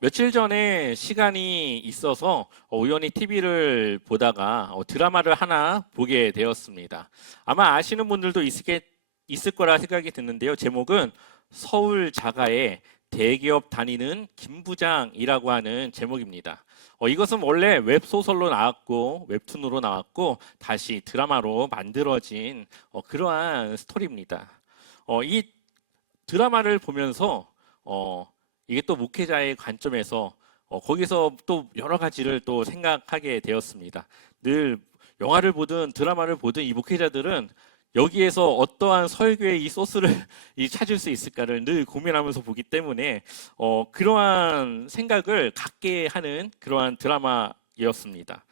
며칠 전에 시간이 있어서 우연히 TV를 보다가 드라마를 하나 보게 되었습니다. 아마 아시는 분들도 있을 거라 생각이 드는데요. 제목은 서울 자가의 대기업 다니는 김부장이라고 하는 제목입니다. 이것은 원래 웹소설로 나왔고 웹툰으로 나왔고 다시 드라마로 만들어진 그러한 스토리입니다. 이 드라마를 보면서 이게 또 목회자의 관점에서 거기서 또 여러 가지를 또 생각하게 되었습니다. 늘 영화를 보든 드라마를 보든 이 목회자들은 여기에서 어떠한 설교의 이 소스를 찾을 수 있을까를 늘 고민하면서 보기 때문에 그러한 생각을 갖게 하는 그러한 드라마였습니다.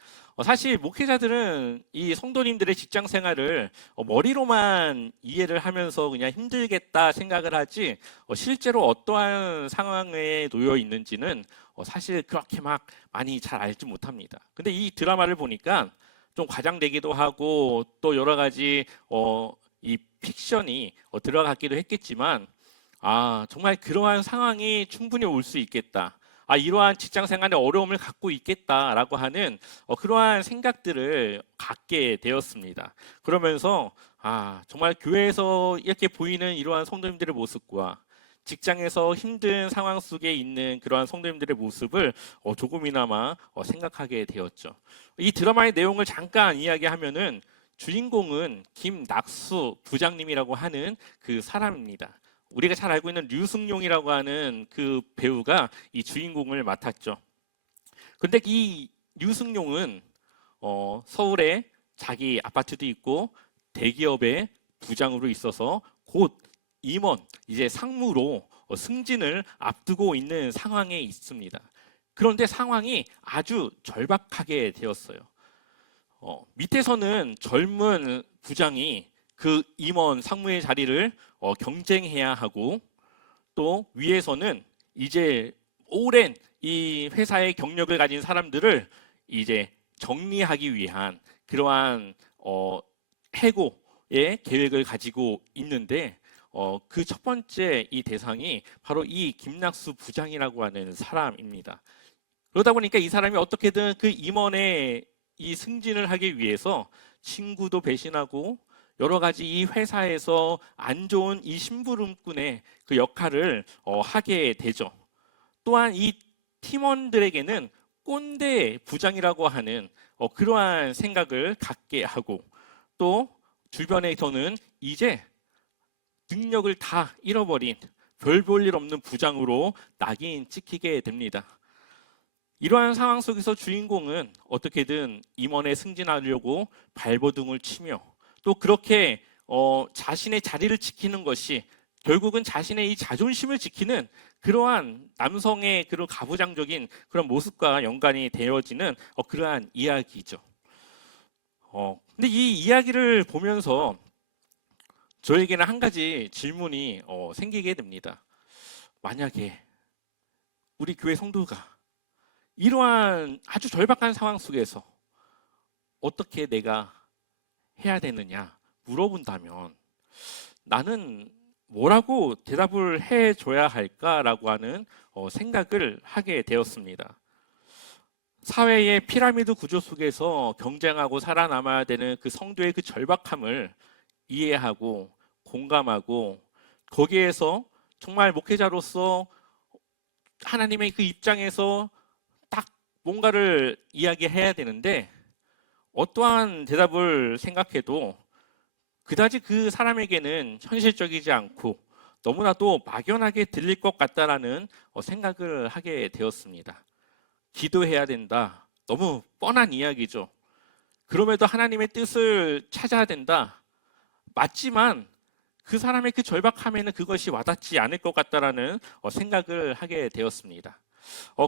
사실 목회자들은 이 성도님들의 직장 생활을 머리로만 이해를 하면서 그냥 힘들겠다 생각을 하지 실제로 어떠한 상황에 놓여 있는지는 사실 그렇게 막 많이 잘 알지 못합니다. 근데 이 드라마를 보니까 좀 과장되기도 하고 또 여러 가지 이 픽션이 들어갔기도 했겠지만 정말 그러한 상황이 충분히 올 수 있겠다. 이러한 직장 생활의 어려움을 갖고 있겠다라고 하는 그러한 생각들을 갖게 되었습니다. 그러면서 정말 교회에서 이렇게 보이는 이러한 성도님들의 모습과 직장에서 힘든 상황 속에 있는 그러한 성도님들의 모습을 조금이나마 생각하게 되었죠. 이 드라마의 내용을 잠깐 이야기하면은 주인공은 김낙수 부장님이라고 하는 그 사람입니다. 우리가 잘 알고 있는 류승룡이라고 하는 그 배우가 이 주인공을 맡았죠. 근데 이 류승룡은 서울에 자기 아파트도 있고 대기업의 부장으로 있어서 곧 임원, 이제 상무로 승진을 앞두고 있는 상황에 있습니다. 그런데 상황이 아주 절박하게 되었어요. 밑에서는 젊은 부장이 그 임원 상무의 자리를 경쟁해야 하고 또 위에서는 이제 오랜 이 회사의 경력을 가진 사람들을 이제 정리하기 위한 그러한 해고의 계획을 가지고 있는데 그 첫 번째 이 대상이 바로 이 김낙수 부장이라고 하는 사람입니다. 그러다 보니까 이 사람이 어떻게든 그 임원의 이 승진을 하기 위해서 친구도 배신하고 여러 가지 이 회사에서 안 좋은 이 심부름꾼의 그 역할을 하게 되죠. 또한 이 팀원들에게는 꼰대 부장이라고 하는 그러한 생각을 갖게 하고 또 주변에서는 이제 능력을 다 잃어버린 별 볼 일 없는 부장으로 낙인 찍히게 됩니다. 이러한 상황 속에서 주인공은 어떻게든 임원에 승진하려고 발버둥을 치며 또 그렇게 자신의 자리를 지키는 것이 결국은 자신의 이 자존심을 지키는 그러한 남성의 그런 가부장적인 그런 모습과 연관이 되어지는 그러한 이야기죠. 근데 이 이야기를 보면서 저에게는 한 가지 질문이 생기게 됩니다. 만약에 우리 교회 성도가 이러한 아주 절박한 상황 속에서 어떻게 내가 해야 되느냐 물어본다면 나는 뭐라고 대답을 해줘야 할까라고 하는 생각을 하게 되었습니다. 사회의 피라미드 구조 속에서 경쟁하고 살아남아야 되는 그 성도의 그 절박함을 이해하고 공감하고 거기에서 정말 목회자로서 하나님의 그 입장에서 딱 뭔가를 이야기해야 되는데 어떠한 대답을 생각해도 그다지 그 사람에게는 현실적이지 않고 너무나도 막연하게 들릴 것 같다라는 생각을 하게 되었습니다. 기도해야 된다. 너무 뻔한 이야기죠. 그럼에도 하나님의 뜻을 찾아야 된다. 맞지만 그 사람의 그 절박함에는 그것이 와닿지 않을 것 같다라는 생각을 하게 되었습니다.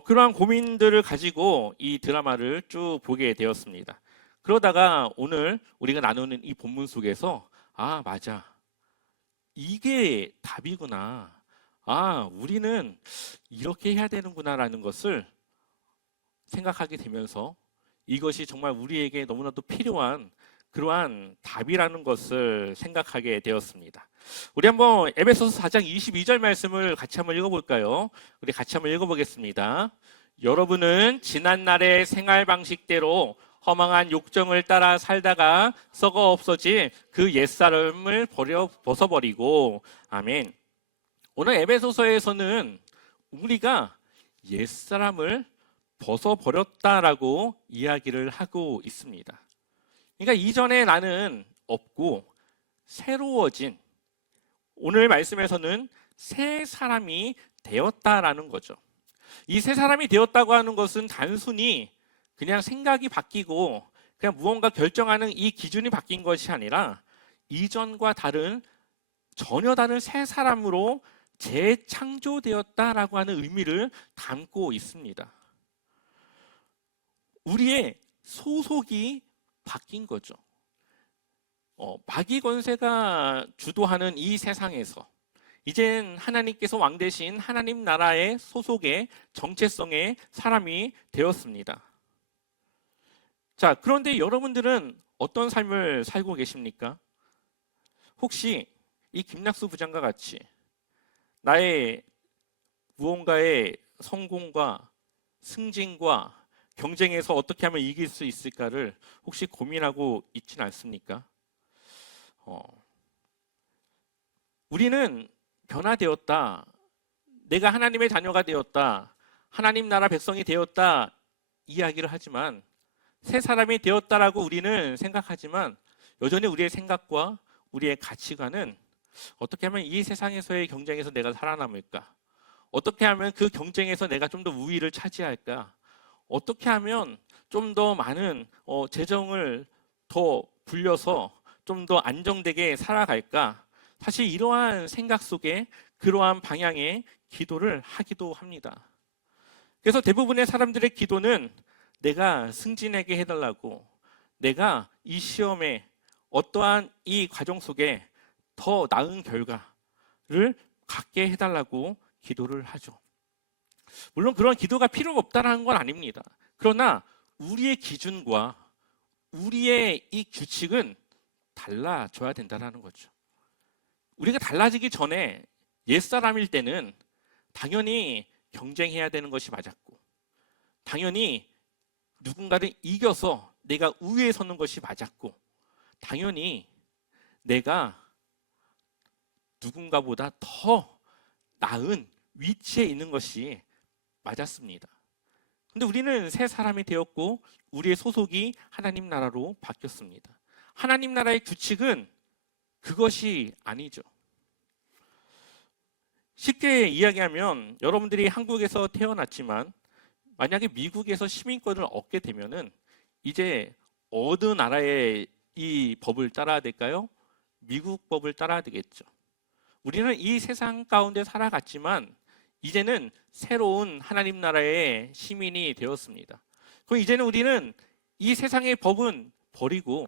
그러한 고민들을 가지고 이 드라마를 쭉 보게 되었습니다. 그러다가 오늘 우리가 나누는 이 본문 속에서 맞아. 이게 답이구나. 우리는 이렇게 해야 되는구나라는 것을 생각하게 되면서 이것이 정말 우리에게 너무나도 필요한 그러한 답이라는 것을 생각하게 되었습니다. 우리 한번 에베소서 4장 22절 말씀을 같이 한번 읽어볼까요? 우리 같이 한번 읽어보겠습니다. 여러분은 지난날의 생활 방식대로 허망한 욕정을 따라 살다가 썩어 없어질 그 옛사람을 벗어버리고, 아멘. 오늘 에베소서에서는 우리가 옛사람을 벗어버렸다라고 이야기를 하고 있습니다. 그러니까 이전에 나는 없고 새로워진, 오늘 말씀에서는 새 사람이 되었다라는 거죠. 이 새 사람이 되었다고 하는 것은 단순히 그냥 생각이 바뀌고 그냥 무언가 결정하는 이 기준이 바뀐 것이 아니라 이전과 다른, 전혀 다른 새 사람으로 재창조되었다라고 하는 의미를 담고 있습니다. 우리의 소속이 바뀐 거죠. 마귀 권세가 주도하는 이 세상에서 이젠 하나님께서 왕 대신 하나님 나라의 소속의 정체성의 사람이 되었습니다. 자, 그런데 여러분들은 어떤 삶을 살고 계십니까? 혹시 이 김낙수 부장과 같이 나의 무언가의 성공과 승진과 경쟁에서 어떻게 하면 이길 수 있을까를 혹시 고민하고 있지는 않습니까? 우리는 변화되었다, 내가 하나님의 자녀가 되었다, 하나님 나라 백성이 되었다 이야기를 하지만, 새 사람이 되었다라고 우리는 생각하지만 여전히 우리의 생각과 우리의 가치관은 어떻게 하면 이 세상에서의 경쟁에서 내가 살아남을까? 어떻게 하면 그 경쟁에서 내가 좀 더 우위를 차지할까? 어떻게 하면 좀 더 많은 재정을 더 불려서 좀 더 안정되게 살아갈까? 사실 이러한 생각 속에 그러한 방향의 기도를 하기도 합니다. 그래서 대부분의 사람들의 기도는 내가 승진하게 해달라고, 내가 이 시험에 어떠한 이 과정 속에 더 나은 결과를 갖게 해달라고 기도를 하죠. 물론 그런 기도가 필요가 없다는 건 아닙니다. 그러나 우리의 기준과 우리의 이 규칙은 달라져야 된다는 거죠. 우리가 달라지기 전에 옛사람일 때는 당연히 경쟁해야 되는 것이 맞았고, 당연히 누군가를 이겨서 내가 우위에 서는 것이 맞았고, 당연히 내가 누군가보다 더 나은 위치에 있는 것이 맞았습니다. 근데 우리는 새 사람이 되었고 우리의 소속이 하나님 나라로 바뀌었습니다. 하나님 나라의 규칙은 그것이 아니죠. 쉽게 이야기하면 여러분들이 한국에서 태어났지만 만약에 미국에서 시민권을 얻게 되면은 이제 어느 나라의 이 법을 따라야 될까요? 미국 법을 따라야 되겠죠. 우리는 이 세상 가운데 살아갔지만 이제는 새로운 하나님 나라의 시민이 되었습니다. 그럼 이제는 우리는 이 세상의 법은 버리고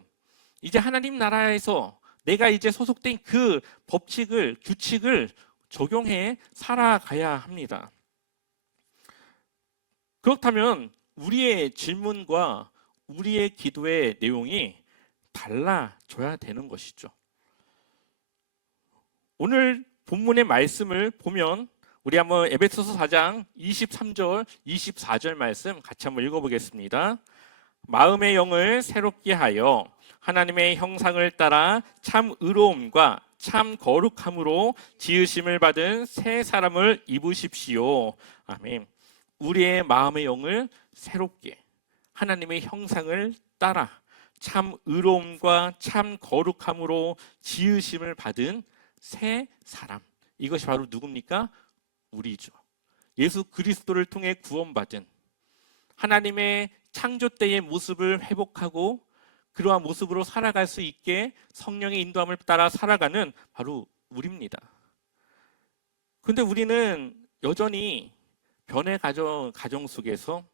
이제 하나님 나라에서 내가 이제 소속된 그 법칙을, 규칙을 적용해 살아가야 합니다. 그렇다면 우리의 질문과 우리의 기도의 내용이 달라져야 되는 것이죠. 오늘 본문의 말씀을 보면 우리 한번 에베소서 4장 23절, 24절 말씀 같이 한번 읽어보겠습니다. 마음의 영을 새롭게 하여 하나님의 형상을 따라 참 의로움과 참 거룩함으로 지으심을 받은 새 사람을 입으십시오. 아멘. 우리의 마음의 영을 새롭게 하나님의 형상을 따라 참 의로움과 참 거룩함으로 지으심을 받은 새 사람, 이것이 바로 누굽니까? 우리죠. 예수 그리스도를 통해 구원받은, 하나님의 창조 때의 모습을 회복하고 그러한 모습으로 살아갈 수 있게 성령의 인도함을 따라 살아가는 바로 우리입니다. 그런데 우리는 여전히 변의 가정 속에서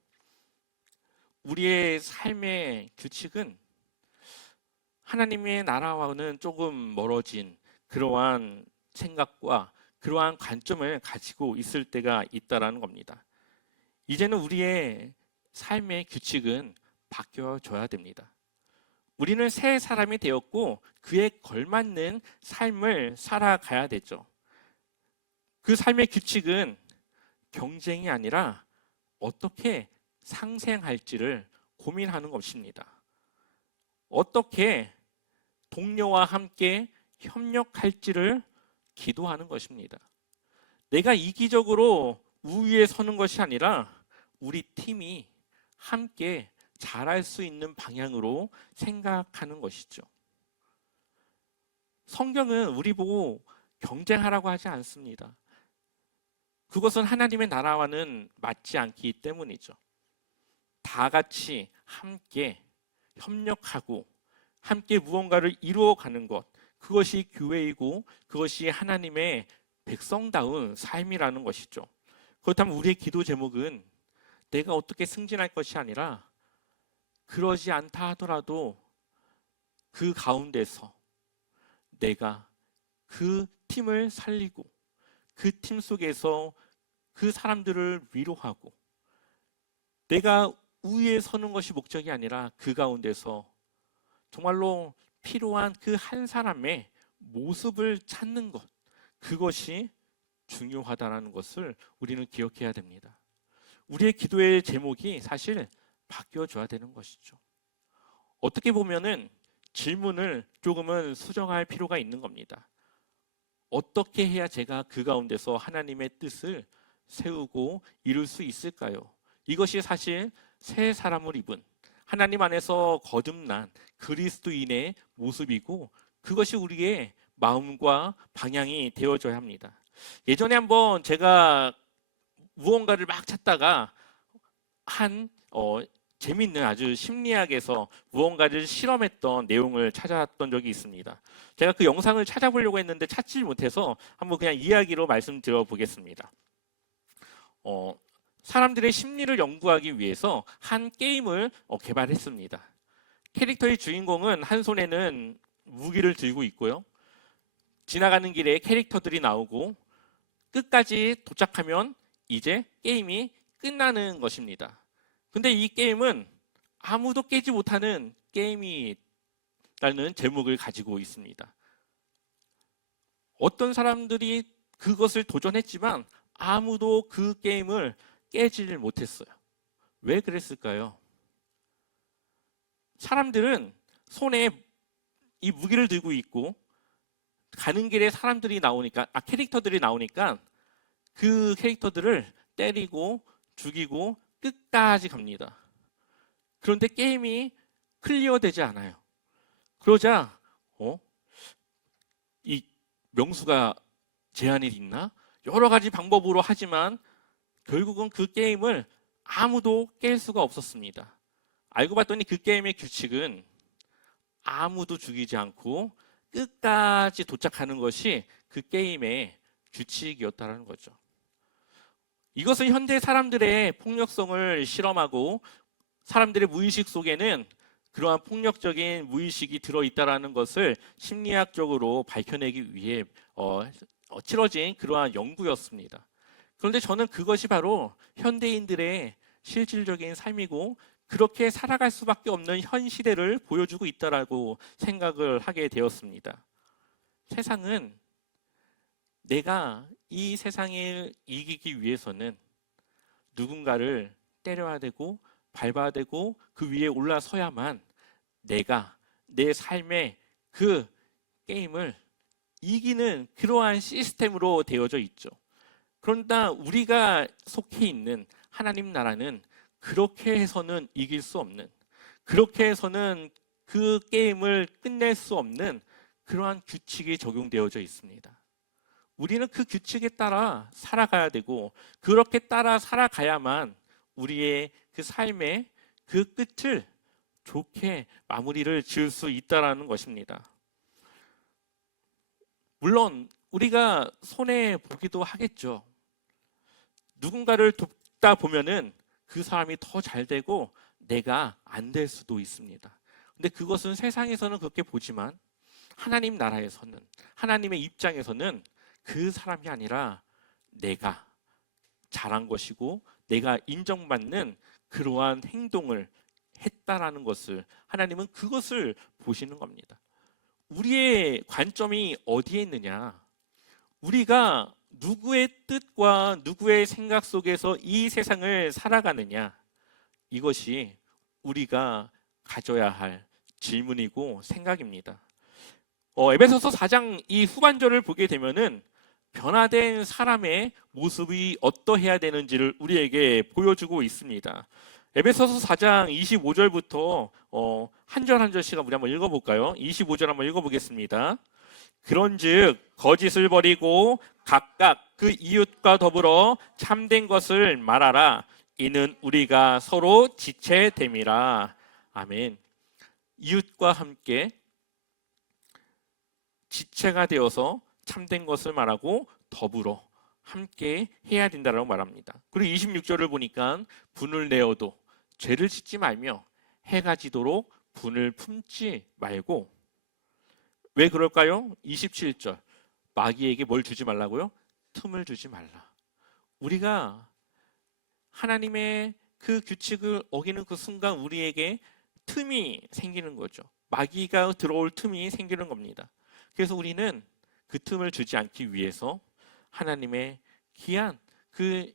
우리의 삶의 규칙은 하나님의 나라와는 조금 멀어진 그러한 생각과 그러한 관점을 가지고 있을 때가 있다라는 겁니다. 이제는 우리의 삶의 규칙은 바뀌어져야 됩니다. 우리는 새 사람이 되었고 그에 걸맞는 삶을 살아가야 되죠. 그 삶의 규칙은 경쟁이 아니라 어떻게 상생할지를 고민하는 것입니다. 어떻게 동료와 함께 협력할지를 기도하는 것입니다. 내가 이기적으로 우위에 서는 것이 아니라 우리 팀이 함께 잘할 수 있는 방향으로 생각하는 것이죠. 성경은 우리 보고 경쟁하라고 하지 않습니다. 그것은 하나님의 나라와는 맞지 않기 때문이죠. 다 같이 함께 협력하고 함께 무언가를 이루어가는 것, 그것이 교회이고 그것이 하나님의 백성다운 삶이라는 것이죠. 그렇다면 우리의 기도 제목은 내가 어떻게 승진할 것이 아니라 그러지 않다 하더라도 그 가운데서 내가 그 팀을 살리고 그 팀 속에서 그 사람들을 위로하고 내가 우위에 서는 것이 목적이 아니라 그 가운데서 정말로 필요한 그 한 사람의 모습을 찾는 것, 그것이 중요하다는 것을 우리는 기억해야 됩니다. 우리의 기도의 제목이 사실 바뀌어줘야 되는 것이죠. 어떻게 보면은 질문을 조금은 수정할 필요가 있는 겁니다. 어떻게 해야 제가 그 가운데서 하나님의 뜻을 세우고 이룰 수 있을까요? 이것이 사실 새 사람을 입은 하나님 안에서 거듭난 그리스도인의 모습이고 그것이 우리의 마음과 방향이 되어져야 합니다. 예전에 한번 제가 무언가를 막 찾다가 한 재밌는 아주 심리학에서 무언가를 실험했던 내용을 찾았던 적이 있습니다. 제가 그 영상을 찾아보려고 했는데 찾지 못해서 한번 그냥 이야기로 말씀드려 보겠습니다. 사람들의 심리를 연구하기 위해서 한 게임을 개발했습니다. 캐릭터의 주인공은 한 손에는 무기를 들고 있고요. 지나가는 길에 캐릭터들이 나오고 끝까지 도착하면 이제 게임이 끝나는 것입니다. 근데 이 게임은 아무도 깨지 못하는 게임이라는 제목을 가지고 있습니다. 어떤 사람들이 그것을 도전했지만 아무도 그 게임을 깨지를 못했어요. 왜 그랬을까요? 사람들은 손에 이 무기를 들고 있고 가는 길에 사람들이 나오니까 캐릭터들이 나오니까 그 캐릭터들을 때리고 죽이고 끝까지 갑니다. 그런데 게임이 클리어되지 않아요. 그러자 이 명수가 제한이 있나? 여러 가지 방법으로 하지만 결국은 그 게임을 아무도 깰 수가 없었습니다. 알고 봤더니 그 게임의 규칙은 아무도 죽이지 않고 끝까지 도착하는 것이 그 게임의 규칙이었다는 거죠. 이것은 현대 사람들의 폭력성을 실험하고 사람들의 무의식 속에는 그러한 폭력적인 무의식이 들어있다는 것을 심리학적으로 밝혀내기 위해 치러진 그러한 연구였습니다. 그런데 저는 그것이 바로 현대인들의 실질적인 삶이고 그렇게 살아갈 수밖에 없는 현 시대를 보여주고 있다라고 생각을 하게 되었습니다. 세상은 내가 이 세상을 이기기 위해서는 누군가를 때려야 되고 밟아야 되고 그 위에 올라서야만 내가 내 삶의 그 게임을 이기는 그러한 시스템으로 되어져 있죠. 그러나 우리가 속해 있는 하나님 나라는 그렇게 해서는 이길 수 없는, 그렇게 해서는 그 게임을 끝낼 수 없는 그러한 규칙이 적용되어져 있습니다. 우리는 그 규칙에 따라 살아가야 되고 그렇게 따라 살아가야만 우리의 그 삶의 그 끝을 좋게 마무리를 지을 수 있다는 것입니다. 물론 우리가 손해보기도 하겠죠. 누군가를 돕다 보면은 그 사람이 더 잘 되고 내가 안 될 수도 있습니다. 근데 그것은 세상에서는 그렇게 보지만 하나님 나라에서는, 하나님의 입장에서는 그 사람이 아니라 내가 잘한 것이고 내가 인정받는 그러한 행동을 했다라는 것을 하나님은 그것을 보시는 겁니다. 우리의 관점이 어디에 있느냐? 우리가 누구의 뜻과 누구의 생각 속에서 이 세상을 살아가느냐? 이것이 우리가 가져야 할 질문이고 생각입니다. 에베소서 4장 이 후반절을 보게 되면은 변화된 사람의 모습이 어떠해야 되는지를 우리에게 보여주고 있습니다. 에베소서 4장 25절부터 한 절 한 절씩 우리 한번 읽어볼까요? 25절 한번 읽어보겠습니다. 그런즉 거짓을 버리고 각각 그 이웃과 더불어 참된 것을 말하라. 이는 우리가 서로 지체됨이라. 아멘. 이웃과 함께 지체가 되어서 참된 것을 말하고 더불어 함께 해야 된다라고 말합니다. 그리고 26절을 보니까 분을 내어도 죄를 짓지 말며 해가 지도록 분을 품지 말고. 왜 그럴까요? 27절 마귀에게 뭘 주지 말라고요? 틈을 주지 말라. 우리가 하나님의 그 규칙을 어기는 그 순간 우리에게 틈이 생기는 거죠. 마귀가 들어올 틈이 생기는 겁니다. 그래서 우리는 그 틈을 주지 않기 위해서 하나님의 귀한 그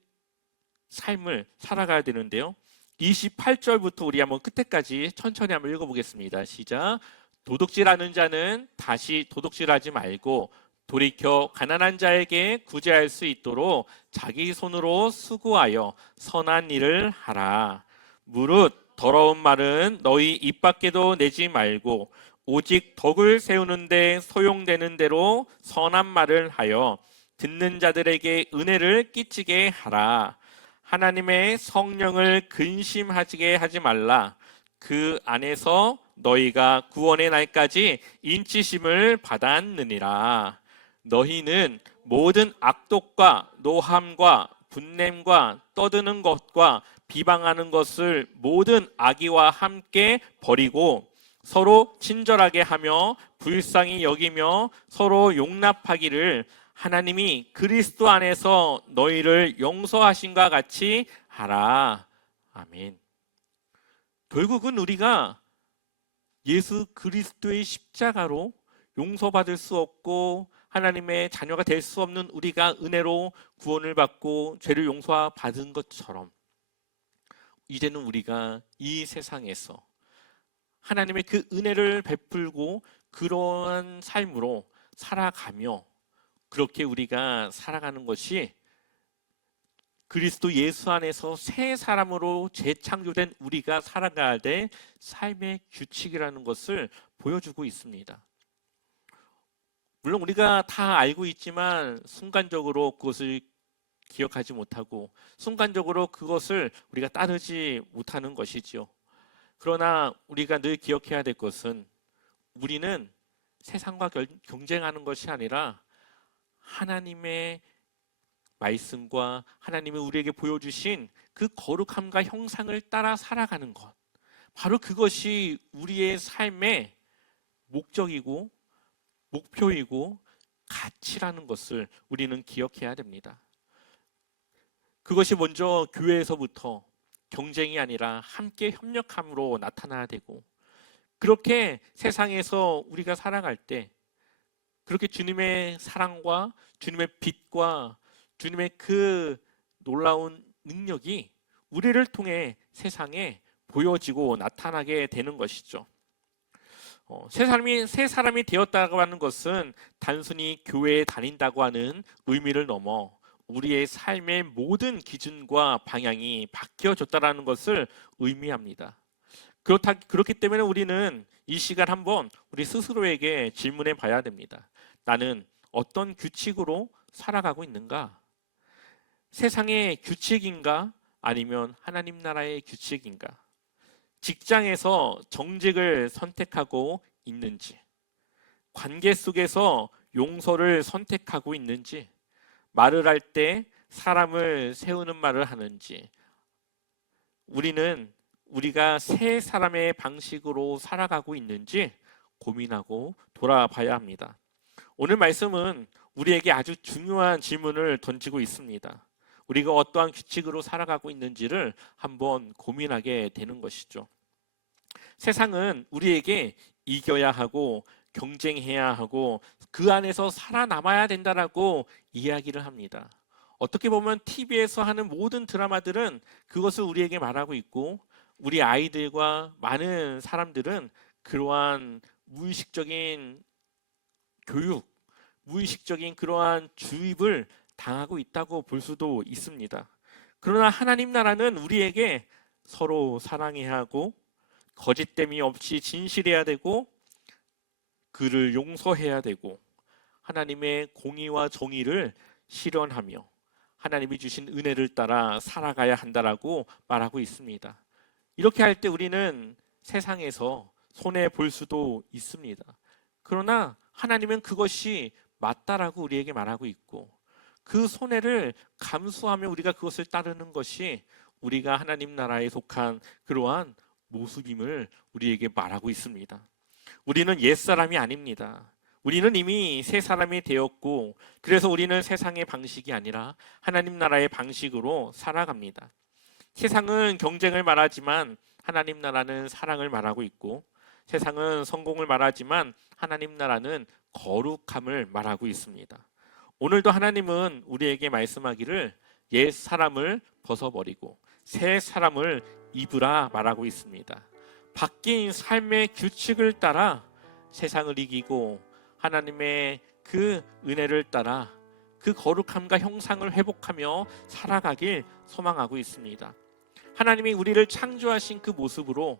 삶을 살아가야 되는데요. 28절부터 우리 한번 끝에까지 천천히 한번 읽어보겠습니다. 시작. 도둑질하는 자는 다시 도둑질하지 말고 돌이켜 가난한 자에게 구제할 수 있도록 자기 손으로 수고하여 선한 일을 하라. 무릇 더러운 말은 너희 입 밖에도 내지 말고 오직 덕을 세우는데 소용되는 대로 선한 말을 하여 듣는 자들에게 은혜를 끼치게 하라. 하나님의 성령을 근심하게 하지 말라. 그 안에서 너희가 구원의 날까지 인치심을 받았느니라. 너희는 모든 악독과 노함과 분냄과 떠드는 것과 비방하는 것을 모든 악의와 함께 버리고 서로 친절하게 하며 불쌍히 여기며 서로 용납하기를 하나님이 그리스도 안에서 너희를 용서하신과 같이 하라. 아멘. 결국은 우리가 예수 그리스도의 십자가로 용서받을 수 없고 하나님의 자녀가 될 수 없는 우리가 은혜로 구원을 받고 죄를 용서받은 것처럼 이제는 우리가 이 세상에서 하나님의 그 은혜를 베풀고 그러한 삶으로 살아가며 그렇게 우리가 살아가는 것이 그리스도 예수 안에서 새 사람으로 재창조된 우리가 살아가야 될 삶의 규칙이라는 것을 보여주고 있습니다. 물론 우리가 다 알고 있지만 순간적으로 그것을 기억하지 못하고 순간적으로 그것을 우리가 따르지 못하는 것이지요. 그러나 우리가 늘 기억해야 될 것은 우리는 세상과 경쟁하는 것이 아니라 하나님의 말씀과 하나님이 우리에게 보여주신 그 거룩함과 형상을 따라 살아가는 것, 바로 그것이 우리의 삶의 목적이고 목표이고 가치라는 것을 우리는 기억해야 됩니다. 그것이 먼저 교회에서부터 경쟁이 아니라 함께 협력함으로 나타나야 되고, 그렇게 세상에서 우리가 살아갈 때 그렇게 주님의 사랑과 주님의 빛과 주님의 그 놀라운 능력이 우리를 통해 세상에 보여지고 나타나게 되는 것이죠. 새 사람이 되었다고 하는 것은 단순히 교회에 다닌다고 하는 의미를 넘어 우리의 삶의 모든 기준과 방향이 바뀌어졌다는 것을 의미합니다. 그렇기 때문에 우리는 이 시간 한번 우리 스스로에게 질문해 봐야 됩니다. 나는 어떤 규칙으로 살아가고 있는가? 세상의 규칙인가? 아니면 하나님 나라의 규칙인가? 직장에서 정직을 선택하고 있는지, 관계 속에서 용서를 선택하고 있는지, 말을 할 때 사람을 세우는 말을 하는지, 우리가 새 사람의 방식으로 살아가고 있는지 고민하고 돌아봐야 합니다. 오늘 말씀은 우리에게 아주 중요한 질문을 던지고 있습니다. 우리가 어떠한 규칙으로 살아가고 있는지를 한번 고민하게 되는 것이죠. 세상은 우리에게 이겨야 하고 경쟁해야 하고 그 안에서 살아남아야 된다라고 이야기를 합니다. 어떻게 보면 TV에서 하는 모든 드라마들은 그것을 우리에게 말하고 있고 우리 아이들과 많은 사람들은 그러한 무의식적인 교육, 무의식적인 그러한 주입을 당하고 있다고 볼 수도 있습니다. 그러나 하나님 나라는 우리에게 서로 사랑해야 하고 거짓됨이 없이 진실해야 되고 그를 용서해야 되고 하나님의 공의와 정의를 실현하며 하나님이 주신 은혜를 따라 살아가야 한다라고 말하고 있습니다. 이렇게 할 때 우리는 세상에서 손해 볼 수도 있습니다. 그러나 하나님은 그것이 맞다라고 우리에게 말하고 있고 그 손해를 감수하며 우리가 그것을 따르는 것이 우리가 하나님 나라에 속한 그러한 모습임을 우리에게 말하고 있습니다. 우리는 옛사람이 아닙니다. 우리는 이미 새 사람이 되었고 그래서 우리는 세상의 방식이 아니라 하나님 나라의 방식으로 살아갑니다. 세상은 경쟁을 말하지만 하나님 나라는 사랑을 말하고 있고 세상은 성공을 말하지만 하나님 나라는 거룩함을 말하고 있습니다. 오늘도 하나님은 우리에게 말씀하기를 옛 사람을 벗어버리고 새 사람을 입으라 말하고 있습니다. 바뀐 삶의 규칙을 따라 세상을 이기고 하나님의 그 은혜를 따라 그 거룩함과 형상을 회복하며 살아가길 소망하고 있습니다. 하나님이 우리를 창조하신 그 모습으로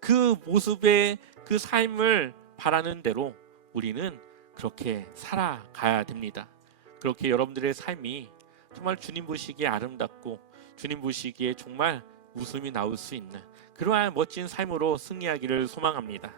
그 모습의 그 삶을 바라는 대로 우리는 그렇게 살아가야 됩니다. 그렇게 여러분들의 삶이 정말 주님 보시기에 아름답고 주님 보시기에 정말 웃음이 나올 수 있는 그러한 멋진 삶으로 승리하기를 소망합니다.